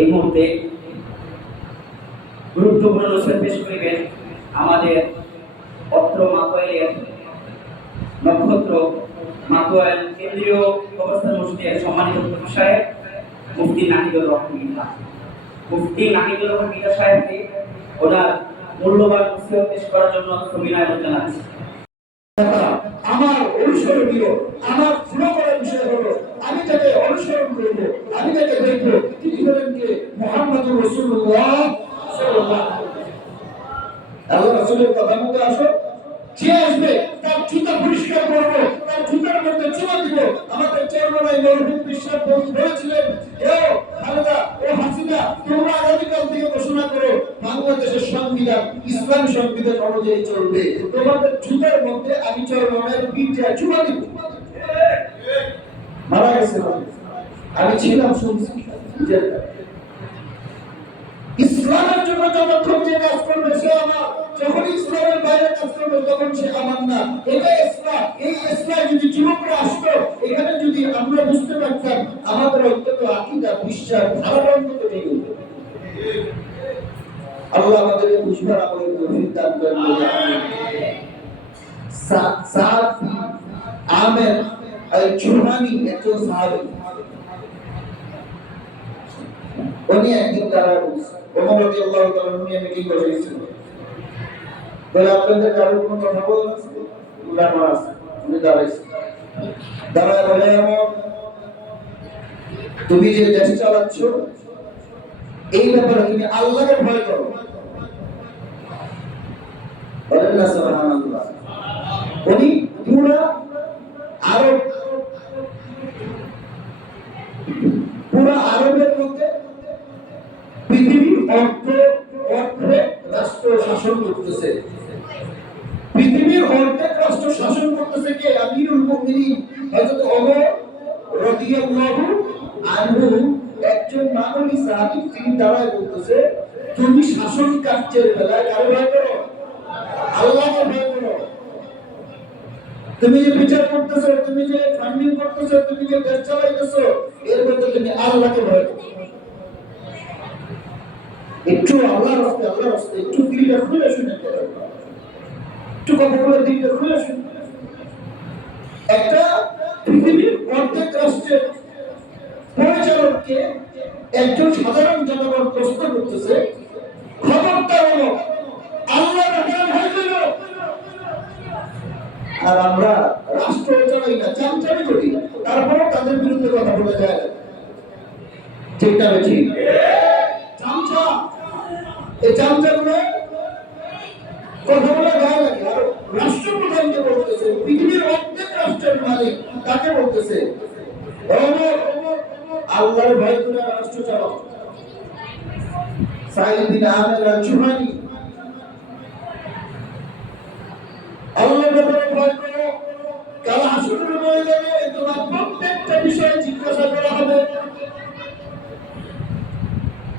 এই মুহূর্তে গুরুত্বপূর্ণ নসিহত পেশ করিবেন আমাদের অত্র মাতোয়াইলের নক্ষত্র মাতোয়াইল কেন্দ্রীয় কবরস্থান মসজিদের সম্মানিত মুফতি সাহেব মুফতি নাহিদুর রহমান মিয়া। মুফতি নাহিদুর রহমান মিয়া সাহেবকে ওনার মূল্যবান নসিহত পেশ করার জন্য সবিনয় জানাচ্ছি। আমার অনুসরণীয়, আমার ফলো করার বিষয় হলো আমি তাকে অনুসরণ করব, আমি তাকে দেখব তিনি হলেন কে মুহাম্মদুর রাসূলুল্লাহ সাল্লাল্লাহু আলাইহি ওয়াসাল্লাম। আল্লাহ রাসূলের কথা মতো আসো, যে আসবে তার জুতা পরিষ্কার করব, তার জুতার মধ্যে চুমা দিব। আমাদের চেয়ারম্যান মরহুম বিশ্বাস বলেছিলেন, ও খালেদা ও হাসিনা তোমরা আগামীকাল থেকে ঘোষণা করো বাংলাদেশের সংবিধান ইসলামী সংবিধান অনুযায়ী চলবে, তোমাদের জুতার মধ্যে আমি চেয়ারম্যানের পিঠে চুমা দিব। মারা গেছে, আমি ছিলাম শুনছি। ইসলামের জন্য যতক্ষণ যে কাজ করবে সে আমার, যখন ইসলামের বাইরে কাজ করবে তখন সে আমার না। এটা ইসলাম। এই ইসলাম যদি যুবকরা আসতো এখানে, যদি আমরা বুঝতে পারতাম আমাদের অন্তত আকীদা বিশ্বাস ধারণা অন্তত ঠিক হতো। আল্লাহ আমাদেরকে বুঝবার আমাদের তৌফিক দান করেন। সাদ আমের আল জুহানি একজন সাহাবী, উনি একদিন তারা ওমর রাদিয়াল্লাহু তাআলা নিয়ে মিটিং করেছিল। বলে আপনাদের কারোর কোনো কথা বলছেন? উনি দাঁড়ায় বলে, তুমি যে দেশ চালাচ্ছ এই ব্যাপারে তুমি আল্লাহকে ভয় করো। বলেন না সুবহানাল্লাহ। উনি পুরা আরবের মধ্যে পৃথিবীর অর্ধেক রাষ্ট্র শাসন করতেছে। পৃথিবীর অর্ধেক রাষ্ট্র শাসন করতেছে কে? আমিরুল মুমিনিন হযরত ওমর রাদিয়াল্লাহু আনহু, একজন মামুলি সাহাবী। তিনি দাঁড়ায় বলতেছে, তুমি শাসন কার্যের বেলায় কারে ভয় করো? আল্লাহকে ভয় করো। তুমি যে বিচার করতেছো, তুমি যে ফান্ডিং করতেছো, তুমি যে দেশ চালাইতেছো, এর মধ্যে তুমি আল্লাহকে ভয় করো। একটু আল্লাহর রাস্তায় একটু দিলটা খুলে শুনে, একটু কথাগুলো দিলটা খুলে শুনে। একটা পৃথিবীর অর্ধেক রাষ্ট্রের পরিচালককে একজন সাধারণ জনগণ প্রশ্ন করতেছে, খবরটা হলো আল্লাহর ব্যাপারে ভয় করো। আর আমরা রাষ্ট্র চালাই না, চামচামি করি, তারপরে তাদের বিরুদ্ধে কথা বলে যায়। ঠিক না বেশি চামচা, এই চামচাগুলো কথা বলে গায়ে লাগে। আর রাষ্ট্রপ্রধানকে বলতেছে, পৃথিবীর অর্ধেক রাষ্ট্রের মালিক তাকে বলতেছে আল্লাহর ভয় করে রাষ্ট্র চালাও। সাঈদ বিন আমের আল জুহানি, আল্লাহর ব্যাপারে ভয় করো, কাল হাসরের ময়দানে তোমার প্রত্যেকটা বিষয়ে জিজ্ঞাসা করা হবে।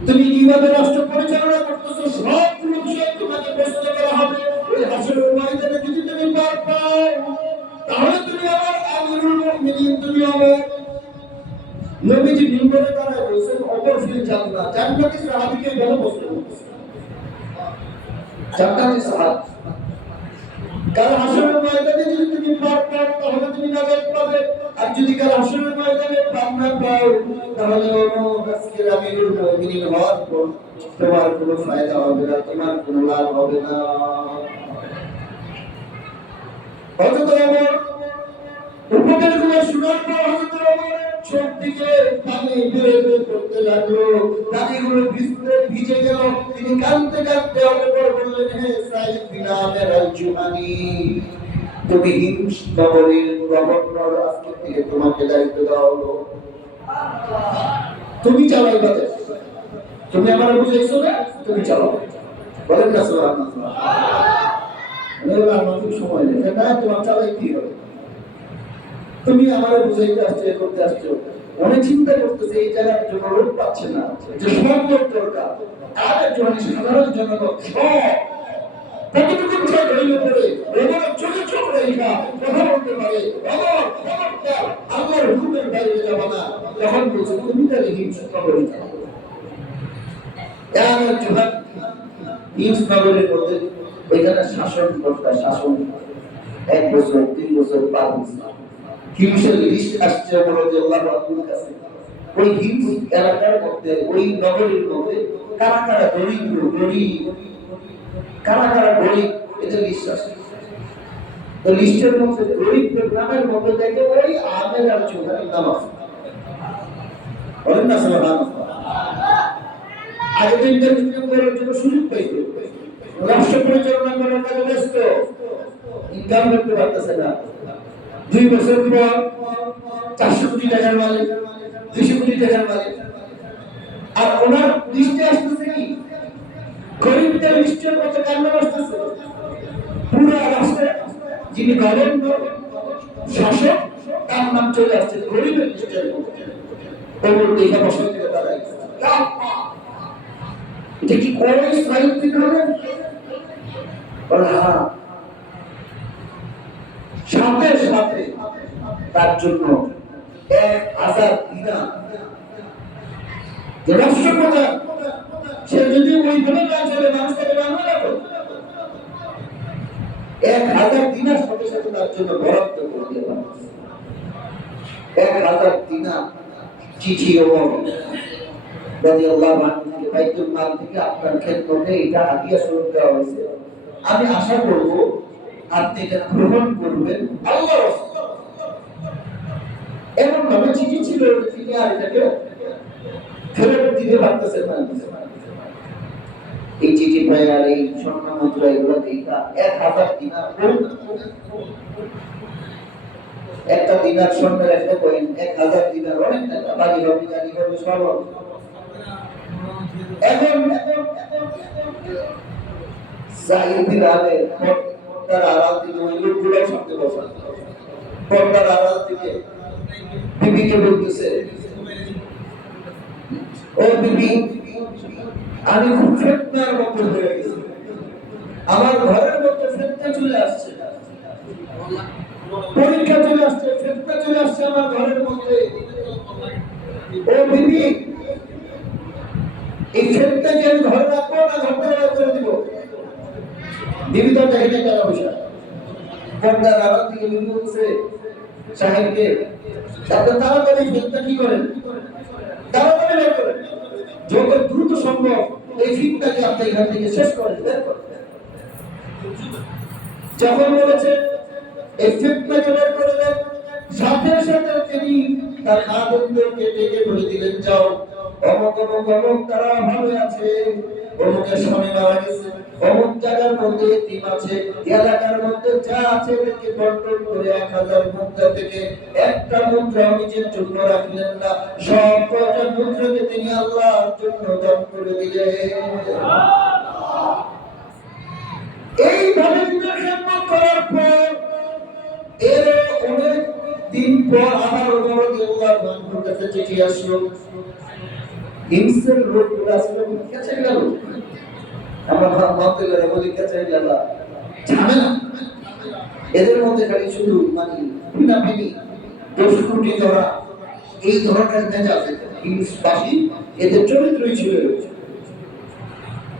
তুমি কিভাবে রাষ্ট্র পরিচালনা করতেছো সবগুলো বিষয়ে তোমাকে প্রশ্ন করা হবে। ওই হাসরের ময়দানে যদি তুমি পার পাও তাহলে তুমি আমার আমিরুল মুমিনিন, তুমি আমার নবীজি মিম্বরে দাঁড়ায় বলেছেন, ওমর ফিল জান্নাত, জান্নাতি সাহাবীকে গেল প্রশ্ন করতেছে, জান্নাতি সাহাবী কাল হাসরের ময়দানে যদি তুমি পার পাও তাহলে তুমি নাজাত পাবে, আর যদি কাল হাসরের ময়দানে পার না পাও তাহলে আজকের আমিরুল মুমিনিন হওয়ার পর তোমার কোনো ফায়দা হবে না, তোমার কোনো লাভ হবে না। হযরত ওমর উপদেশগুলো শোনার পর হযরত ওমরের চোখ থেকে পানি বের করতে লাগলো, পানিগুলো ভিজে গেল। তিনি কাঁদতে কাঁদতে অতঃপর বললেন, হে সাঈদ বিন আমের আল জুহানি, তুমি হিমস নগরীর গভর্নর, আজকে থেকে তোমাকে দায়িত্ব দেওয়া হলো, তুমি চালাইবা দেশ। তুমি আমার বুঝাইছো না, তুমি চালাও। বলেন না সুবহানাল্লাহ। আমার সময় নেই, না তোমার চালাইতেই হবে। তুমি আমার বুঝাইতে আসছো, করতে আসছো, অনেক চিন্তা করতেছে এই জায়গার জন্য লোক পাচ্ছে না, যে সব লোক দরকার। তাদের জন্য সাধারণ জনগণ কতটুকু বিষয় ধরে পড়ে ওদের চোখে চোখ রেখা কথা বলতে পারে, আল্লাহর হুকুমের বাইরে যাবা না। তখন বলছে তুমি তাহলে হিংসা করবে। এমন জোহার হিমস নগরের মধ্যে ওইখানে শাসন করতে শাসন 1 বছর 3 বছর 5 বছর হিমসের লিস্ট আসছে রাদিয়াল্লাহু আনহুর কাছে। ওই হিমস এলাকার মধ্যে ওই নগরের মধ্যে কারা কারা দরিদ্র গরিব কারা কারা গরিব এটা লিস্ট আসছে। তো লিস্টের মধ্যে গরিব নামের মধ্যে দেখে ওই আমের আর জোহারের নাম আছে। বলেন না সুবহানাল্লাহ। আগে তো ইন্টারভিউ করার জন্য সুযোগ পাইতো, রাষ্ট্র পরিচালনা করার কাজে ব্যস্ত, ইনকাম করতে পারতেছে না। 2 বছর পর 400 কোটি টাকার মালিক, 200 কোটি টাকার মালিক। আর ওনার লিস্টে আসতেছে কি গরিবদের লিস্টের মতো কান্না আসতেছে। পুরো রাষ্ট্রে যিনি গভর্নর শাসক তার নাম চলে আসছে গরিবের লিস্টের মধ্যে। ওর দেখা বসে থেকে দাঁড়ায় এটা কি কোন সাহিত্যিক হবে? বলে হ্যাঁ। সাথে সাথে তার জন্য 1000 দিনার রাষ্ট্রপ্রধান সে যদি ওইভাবে না চলে মানুষ তাকে মানবে না। 1000 দিনার সাথে সাথে তার জন্য বরাদ্দ করে দেওয়া হয়েছে। 1000 দিনার চিঠি ওমর রাদিয়াল্লাহু আনহু বাইতুল মাল থেকে আপনার খেদমতে এটা হাদিয়া স্বরূপ দেওয়া হয়েছে। আমি আশা করব আপনি এটা গ্রহণ করবেন। আল্লাহর রাসূল এমন ভাবে চিঠি ছিল তিনি আর এটাকে ফেরত দিতে পারতেছেন না। এই চিঠি পাই আর এই স্বর্ণ মুদ্রা এগুলো দেখা 1000 দিনার একটা দিনার স্বর্ণের একটা কয়েন 1000 দিনার অনেক টাকা, বাড়ি হবে গাড়ি হবে সব হবে। এখন সাইয়েদের আগে পর্দার আড়াল থেকে ওই লোকগুলো সামনে বসা, পর্দার আড়াল থেকে বিবিকে বলতেছে ও বিবি আমি খুব ফেতনার মতো হয়ে গেছি, আমার ঘরের মধ্যে ফেতনা চলে আসছে, পরীক্ষা চলে আসছে, ফেতনা চলে আসছে আমার ঘরের মধ্যে। ও বিবি এই ফেতনাকে আমি ঘরে রাখবো না ঘর থেকে করে দিব? বিবি তো দেখে টাকা পয়সা পর্দার আড়াল থেকে বিবি বলছে সাহেবকে আপনি তাড়াতাড়ি ফেতনা কি করেন, তাড়াতাড়ি বের করেন, যত দ্রুত সম্ভব এই ফিতনাকে আপনি এখান থেকে শেষ করেন। যখন বলেছে এই ফিতনাকে বের করে দেন, সাথে সাথে তিনি তার খাদেমদেরকে ডেকে বলে দিলেন যাও অমুক অমুক অমুক তারা ভালো আছে, অমুকের স্বামী মারা গেছে, অমুক জায়গার মধ্যে এতিম আছে, এলাকার মধ্যে যা আছে এদেরকে বন্টন করে 1000 মুদ্রা থেকে একটা মুদ্রা নিজের জন্য রাখলেন না, সব কয়টা মুদ্রাকে তিনি আল্লাহর জন্য দান করে দিলেন। এইভাবে দিনের খেদমত করার পর এর অনেক দিন পর আমার ওমর রাদিয়াল্লাহু আনহুর কাছে চিঠি আসলো। হিমসের লোকগুলো আসলে কাছে গেল, আমরা ভাবতে গেলে বলি কাছে গেল ঝামেলা, এদের মধ্যে খালি শুধু মানে পিনাপিনি দোষকুটি ধরা এই ধরনের মেজাজ হিমসবাসী এদের চরিত্রই ছিল।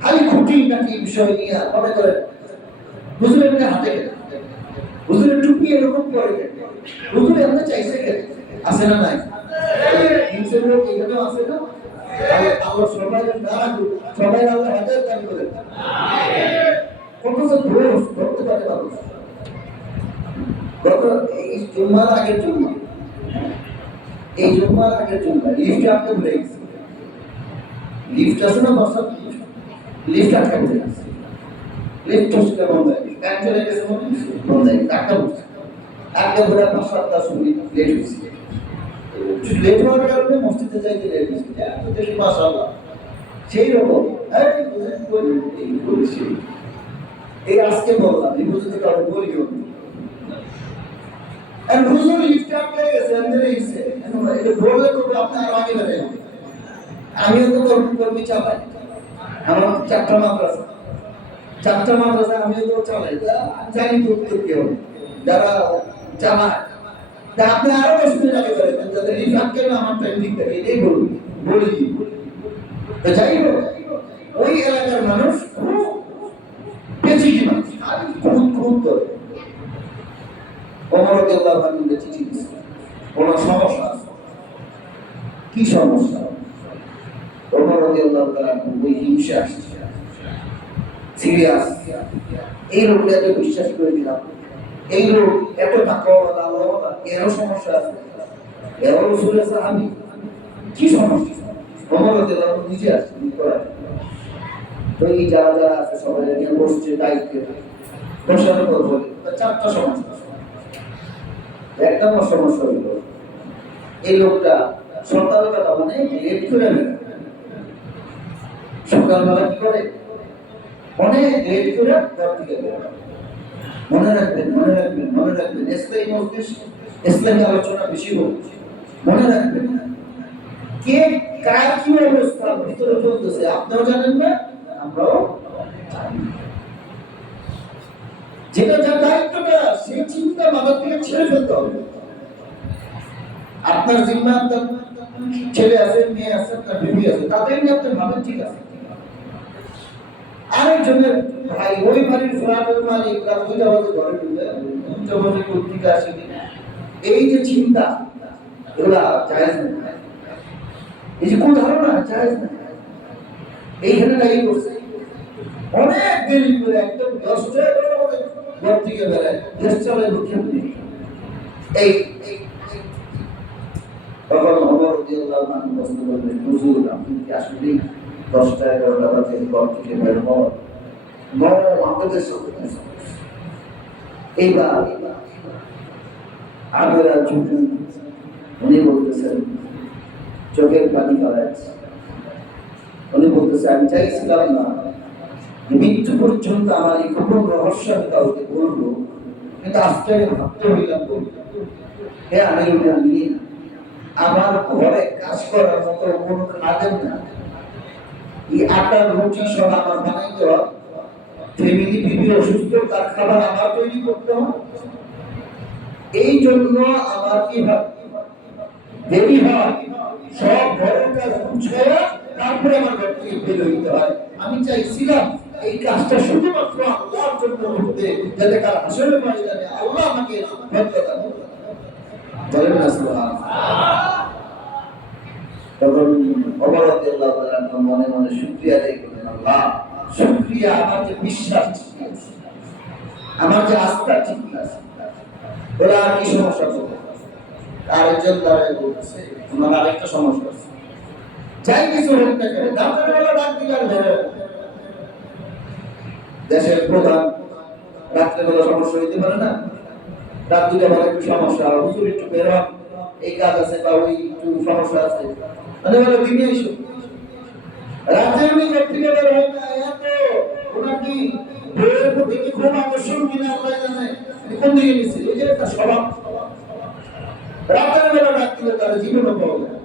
খালি খুঁটি নাকি বিষয় নিয়ে মনে করেন হুজুরের হাতে গেল, হুজুরের টুপি এরকম করে হুজুর এমনি চাইছে গেল, আছে না নাই? হিমসের লোক এখানেও আছে না? আল্লাহ সবাই সবাই আল্লাহ হাজার দান করেন। কত যে দোষ ধরতে পারে মানুষ। গত এই জুম্মার আগের জুম্মা, এই জুম্মার আগের জুম্মা লিফটে আটকে পড়ে গেছে। লিফট আছে না বসার লিফট আটকে পড়ে গেছে, লিফট আসলে বন্ধ হয়ে গেছে, কাজ চলে গেছে বন্ধ হয়ে গেছে, আটকা পড়ছে, আটকা পড়ে 5-7 মিনিট লেট হয়েছে। লেট হওয়ার কারণে মসজিদে যাইতে লেট হয়েছে, দেখি মাশাআল্লাহ সেই রকম এই আজকে বললাম এই বুঝতে কারো বলিও আর হুজুর লিফট আটকে গেছে এমনি গেছে, এটা বললে তো আপনি আর আগে বের হবেন। আমিও তো কর্মী চালাই, আমার 4টা মাদ্রাসা আমিও তো চালাই, জানি তো কি হবে যারা চালায়। তা আপনি আরো বেশি আগে বেরোবেন যাতে লিফট আটকে না আমার টাইম ঠিক থাকে, এটাই বলি। তো যাই হোক ওমর রাদিয়াল্লাহু আনহু চিঠি দিয়েছে, ওনার সমস্যা আছে। কি সমস্যা? ওমর রাদিয়াল্লাহু আনহু ওই হিংসা আসছে, সিরিয়াস। এই লোকটাকে বিশ্বাস করে দিলাম, এই লোক এত তাকওয়াওয়ালা আল্লাহওয়ালা, এরও সমস্যা আছে, এরও রাসূলের সাহাবী, কি সমস্যা? ওমর রাদিয়াল্লাহু আনহু নিজে আসছে তো এই যারা যারা আছে সবাই নিয়ে বসছে দায়িত্বে, বসার পর বলে চারটা সমস্যা। এক নম্বর সমস্যা হইল এই লোকটা সকালবেলা মানে লেট করে বেরোয়। সকালবেলা কি করে? অনেক লেট করে ঘর থেকে বেরোয়। মনে রাখবেন, মনে রাখবেন, মনে রাখবেন, ইসলামী মজলিস, ইসলামী আলোচনা বেশি হোক, মনে রাখবেন। কে কার কি অবস্থা ভিতরে চলতেছে আপনিও জানেন না, আমরাও জানি না। যেটা যার দায়িত্বটা সেই চিন্তা মাথা থেকে ছেড়ে ফেলতে হবে। আপনার জিম্মা, আপনার ছেলে আছে, মেয়ে আছে, আপনার বিবি আছে, তাদের নিয়ে আপনি ভাবেন ঠিক আছে। আরেকজনের ভাই ওই বাড়ির ফ্ল্যাটের মালিক রাত 2টা বাজে ঘরে ঢুকে 2টা বাজে পত্রিকা আসে, এই যে চিন্তা এগুলা জায়েজ না। এই যে কোন ধারণা জায়েজ না, এইখানে দায়ী করছে অনেক দেরি করে একদম 10টা 11টা বাজে ঘর থেকে বেরোয়, দেশ চালায় লক্ষ্য নেই। এই তখন ওমর রাদিয়াল্লাহু আনহু প্রশ্ন করলেন, হুজুর আপনি কি আসলে 10টা 11টা বাজে ঘর থেকে বের হন? আমাদের সাথে এইবার আগের যুগে উনি বলতেছেন, চোখের পানি ফেলাচ্ছে, উনি বলতেছে আমি চাইছিলাম না মৃত্যু পর্যন্ত আমার এই গোপন রহস্য আমি কাউকে বলবো, কিন্তু আজকে ভাবতে হইলাম হে আমিরুল মুমিনিন, আমার ঘরে কাজ করার মতো কোনো খাদেম না, এই আটা রুটি সব আমার বানাইতে হয়, ফ্যামিলি বিবি অসুস্থ, তার খাবার আমার তৈরি করতে হয়, এই জন্য আমার কি দেরি হয়, সব ঘরের কাজ গুছিয়ে তারপরে আমার ঘর থেকে বের হইতে হয়। আমি চাইছিলাম এই কাজটা শুধুমাত্র আল্লাহর জন্য হতে, যাতে কার হাসরের ময়দানে আল্লাহ আমাকে মর্যাদা দেন। বলেন না সুবহানাল্লাহ। তখন ওমর রাদিয়াল্লাহু তাআলা মনে মনে শুকরিয়া আদায় করলেন, আল্লাহ শুকরিয়া, আমার যে বিশ্বাস ঠিক আছে, আমার যে আস্থা ঠিক আছে, ওরা আর কি সমস্যা করবে? আরেকজন দাঁড়ায় বলছে তোমার আরেকটা সমস্যা আছে, যাই কিছু হোক না কেন ডাক্তার বেলা ডাক দিলে ধরে। দেশের প্রধান রাত্রেবেলা সমস্যা হইতে পারে না, রাত 2টা বেলা একটু সমস্যা, হুজুর একটু বের হন, এই কাজ আছে বা ওই একটু সমস্যা আছে, মানে বলে দিনে এসো। রাতে উনি ঘর থেকে বের হয় না, এত ওনার কি বইয়ের প্রতি কি খুব আকর্ষণ কিনা আল্লাহ জানে, কোন দিকে নিচ্ছে, এই যে একটা স্বভাব। রাতের বেলা ডাক দিলে তার জীবনও পাওয়া যায়।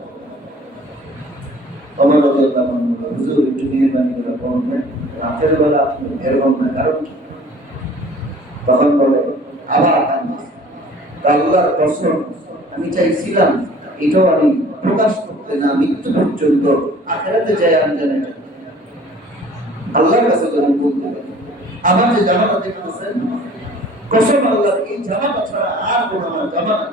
ওমর রাদিয়াল্লাহু আনহু হুজুর একটু মেহেরবানি করে বলবেন রাতের বেলা আপনি বের হন না, কারণ তখন বলে আবার আল্লাহর কসম আমি চাইছিলাম এটাও আমি প্রকাশ করতে না, মৃত্যু পর্যন্ত আখিরাতে যাই আমি জানি না আল্লাহর কাছে যখন বলতে পারি আমার যে জামাটা দেখতেছেন, কসম আল্লাহর, এই জামাটা ছাড়া আর কোনো আমার জামা না।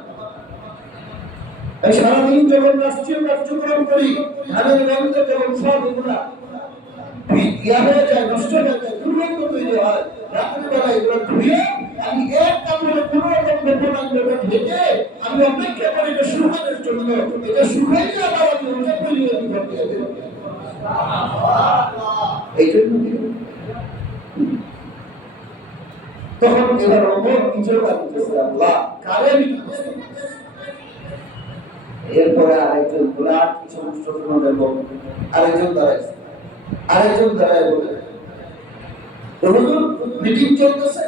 আমি সারাদিন যখন রাষ্ট্রীয় কার্যক্রম করি, ধানের গন্ধে যখন সব এগুলা ইয়া হয়ে যায়, নষ্ট হয়ে যায়, দুর্গন্ধ তৈরি হয়, রাত্রিবেলা এগুলো ধুয়ে আমি এক কাপড়ে কোনো রকম বেপনাঙ্গটা ঢেকে আমি অপেক্ষা করি এটা শুকানোর জন্য, এটা শুকাইলে আবার আমি ওটা পরিয়ে দিতে হবে। এই জন্য তখন এবার ওমর নিজেও কাঁদতেছে, আল্লাহ কারে আমি এরপরে আরেকজন গোলাপ কি সমস্যা তোমাদের বলবো, আরেকজন দাঁড়াইছে, আরেকজন দাঁড়ায় বলে হুজুর মিটিং চলতেছে,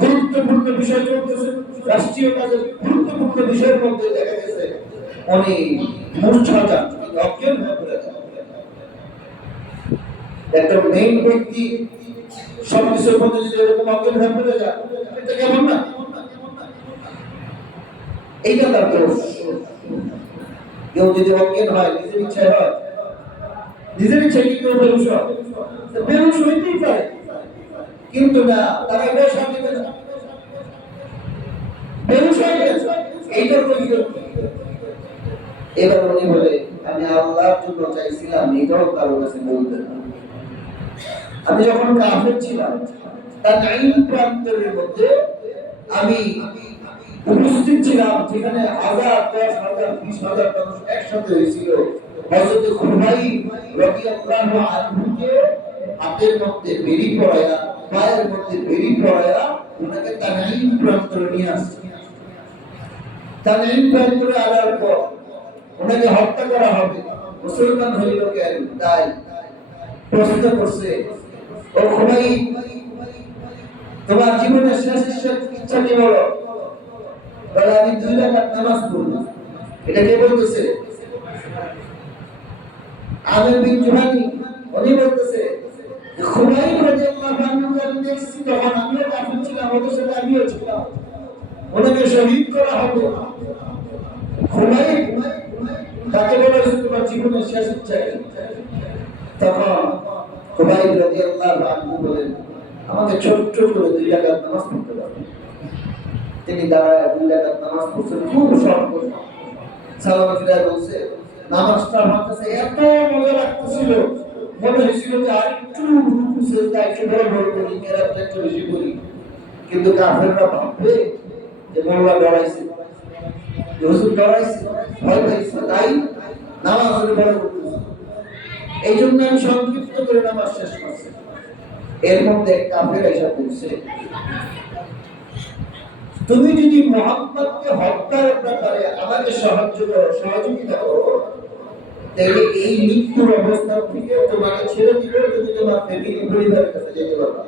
গুরুত্বপূর্ণ বিষয় চলতেছে, রাষ্ট্রীয় কাজের গুরুত্বপূর্ণ বিষয়ের মধ্যে দেখা গেছে উনি মূর্ছা যান, অজ্ঞান হয়ে পড়ে যান। একটা মেইন ব্যক্তি সব কিছুর মধ্যে যদি এরকম অজ্ঞান হয়ে পড়ে যায়, এটা কেমন না? এইটা তার দোষ। কেউ যদি অজ্ঞান হয়, নিজের ইচ্ছায় হয়, নিজের ইচ্ছায় কি কেউ বেহুশ হয়? বেহুশ হইতেই পারে, কিন্তু না, তারা এটা সাথে বেহুশ হয়ে গেছে, এইটার কৈফিয়ত কি? এবার উনি বলে, আমি আল্লাহর জন্য চাইছিলাম, এটাও কারো কাছে বলতেন না। আমি যখন কাফের ছিলাম, তার আইন প্রান্তরের মধ্যে আমি উপস্থিত ছিলাম, যেখানে 1000, 10,000, 20,000 মানুষ একসাথে হয়েছিল। হযরত খুবাইব রাদিয়াল্লাহু আনহুকে হাতের মধ্যে বেরি পরায়া, পায়ের মধ্যে বেরি পরায়া ওনাকে তানাইম প্রান্তরে নিয়ে আসছে। তানাইম প্রান্তরে আনার পর ওনাকে হত্যা করা হবে, মুসলমান হইল কেন? তাই প্রশ্ন করছে, ও খুবাইব, তোমার জীবনের শেষ ইচ্ছা কি বলো? বলে, আমি 2 রাকাত নামাজ পড়ব। এটা কে বলতেছে? আমির বিন জুহানি। উনি বলতেছে, খুবাইব রাদিয়াল্লাহু আনহু আমি দেখছি, তখন আমিও কাফির ছিলাম, ওদের সাথে আমিও ছিলাম, ওনাকে শহীদ করা হবে। খুবাইব তাকে বলা হয়েছে, তোমার জীবনের শেষ ইচ্ছা কি? তখন খুবাইব রাদিয়াল্লাহু আনহু বলেন, আমাকে ছোট্ট করে 2 রাকাত নামাজ পড়তে দাও। তিনি দাঁড়ায় 2 রাকাত নামাজ পড়ছেন, খুব সহজ। সালাম ফিরায় বলছে, নামাজটা আমার কাছে এত মজা লাগতেছিল, মনে হয়েছিল যে আর একটু রুকু সিজদা একটু বড় বড় করি, কেরাত একটু বেশি করি। কিন্তু কাফেররা ভাববে যে মোল্লা ডরাইছে, হুজুর ডরাইছে, ভয় পাইছে, তাই নামাজের বড় করতেছে। এই জন্য আমি সংক্ষিপ্ত করে নামাজ শেষ করছি। এর মধ্যে কাফের এসে বলছে, তুমি যদি মুহাম্মদকে হত্যার ব্যাপারে আমাকে সহযোগিতা করো, তাহলে এই মৃত্যুর অবস্থা থেকে তোমাকে ছেড়ে দিব, তুমি তোমার ফ্যামিলি পরিবারের কাছে যেতে পারবে।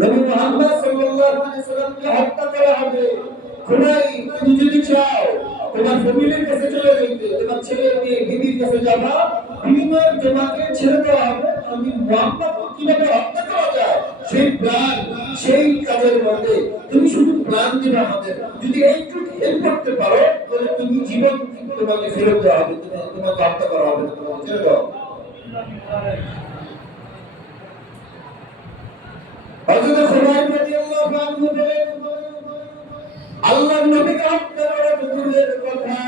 নবী মুহাম্মদ সাল্লাল্লাহু আলাইহি সাল্লামকে হত্যা করা হবে। খুবাইব, তুমি যদি চাও তোমার ফ্যামিলির কাছে চলে যেতে, তোমার ছেলে মেয়ে বিবির কাছে যাবা, বিনিময়ে তোমাকে ছেড়ে দেওয়া হবে। আমি মুহাম্মদকে কিভাবে হত্যা করা যায় সেই প্ল্যান, সেই কাজের মধ্যে তুমি শুধু প্ল্যান দিবে আমাদের। যদি এইটুকু হেল্প করতে পারো, তাহলে তুমি জীবন তোমাকে ফেরত দেওয়া হবে, তোমাকে হত্যা করা হবে না, তোমাকে ছেড়ে দেওয়া হবে। হযরত খুবাইব রাদিয়াল্লাহু আনহু বলেন, আল্লাহর নবীকে হত্যা করা তো দূরের কথা,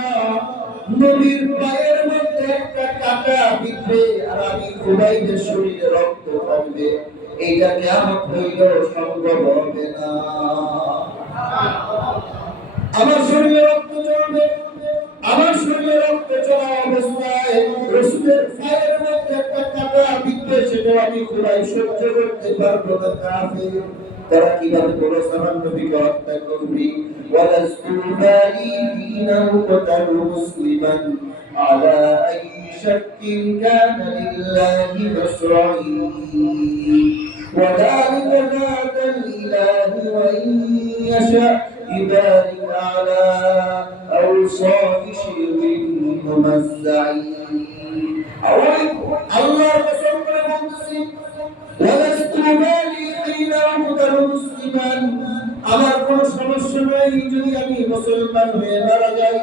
নবীর পায়ের মধ্যে একটা কাঁটা বিঁধবে আর আমি খুবাইবের শরীরে রক্ত পড়বে, এইটা কিয়ামত হইলেও সম্ভব হবে না। আমার শরীরে রক্ত ঝরবে, আমার শরীরে রক্ত চলা অবস্থায় রাসূলের পায়ের মধ্যে একটা কাঁটা বিঁধবে, সেটা আমি খুবাইব সহ্য করতে পারবো না। কাফের তারা কিভাবে বড় সাহান নবীকে হত্যা করবে? ওয়ালাস্তু বালিগিনাহু কতালু মুসলিমান আলা আই শাক্কিন কানা লিল্লাহি মাশরাঈ وذلك ذات الإله وإن يشاء يبارك على أوصاف شرك ممزع الله قسم بالمسلم ولست بالغين أقتل مسلما আমার কোনো সমস্যা নাই যদি আমি মুসলমান হয়ে মারা যাই,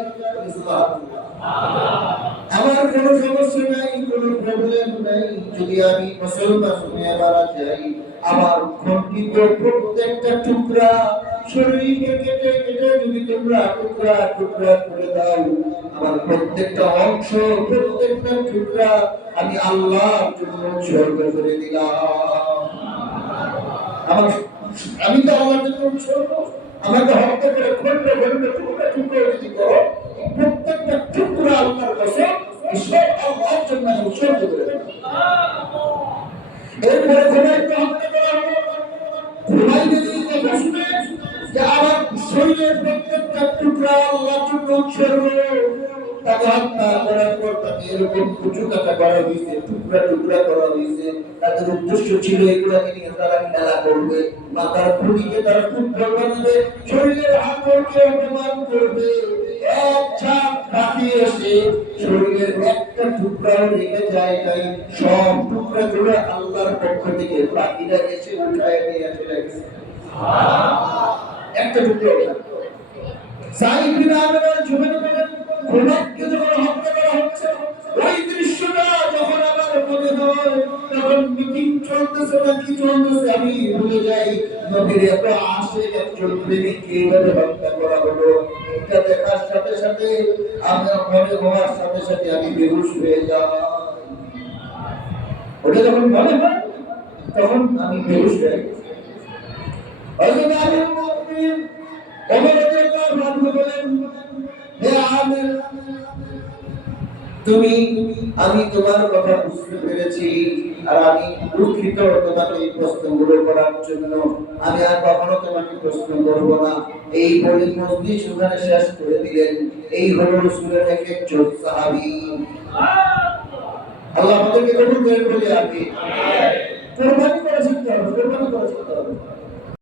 আমার কোনো সমস্যা নাই, কোনো প্রবলেম নাই যদি আমি মুসলমান হয়ে মারা যাই। আমার খণ্ডিত প্রত্যেকটা টুকরা শরীরকে কেটে কেটে যদি তোমরা টুকরা টুকরা করে দাও, আমার প্রত্যেকটা অংশ, প্রত্যেকটা টুকরা আমি আল্লাহর জন্য উৎসর্গ করে দিলাম। আমি তো আল্লাহর জন্য উৎসর্গ। আমাকে হত্যা করে খণ্ড খণ্ড টুকরা টুকরা যদি করো, প্রত্যেকটা টুকরা আল্লাহর কসম, সব আল্লাহর জন্য উৎসর্গ করে দিলাম। এরপরে খুবাইবকে হত্যা করা হলো। খুবাইব যদি কথা শুনে যে আমার শরীরের প্রত্যেকটা টুকরা আল্লাহর জন্য উৎসর্গ, তাকে হত্যা করার পর তাকে এরকম কুচু কাটা করা হয়েছে, টুকরা টুকরা করা হয়েছে। তাদের উদ্দেশ্য ছিল এগুলাকে নিয়ে তারা খেলা করবে, মাথার খুঁড়িকে তারা ফুটবল বানাবে, শরীরের হাড়কে অপমান করবে। এক চাপ বাকি এসে শরীরের একটা টুকরাও রেখে যায় নাই, সব টুকরাগুলো আল্লাহর পক্ষ থেকে বাকিটা এসে উঠায় নিয়ে আসে রাখছে। একটা টুকরো সাইদ বিন আমের জুবাইর বলেন, খুবাইবকে যখন হত্যা করা হচ্ছে, ওই দৃশ্যটা যখন আমার মনে হয়, তখন মিটিং চলতেছে না কি চলতেছে আমি ভুলে যাই। নবীর এত আশিক একজন প্রেমিক কিভাবে হত্যা করা হলো, এটা দেখার সাথে সাথে আমার মনে হওয়ার সাথে সাথে আমি বেহুশ হয়ে যাই। ওটা যখন মনে হয় তখন আমি বেহুশ হয়ে যাই। হযরত আমিরুল মুমিনিন ওমর রাদিয়াল্লাহু আনহু বলেন, হে আমির, আমি তোমার কথা বুঝতে পেরেছি, আর আমি দুঃখিত তোমাকে এই প্রশ্নগুলো করার জন্য। আমি আর কখনো তোমাকে প্রশ্ন করব না। এই বলে মজলিস ওখানে শেষ করে দিলেন। এই হলো রাসূলের একজন সাহাবী। আল্লাহ আমাদেরকে কবুল করেন বলে আমি। কুরবানি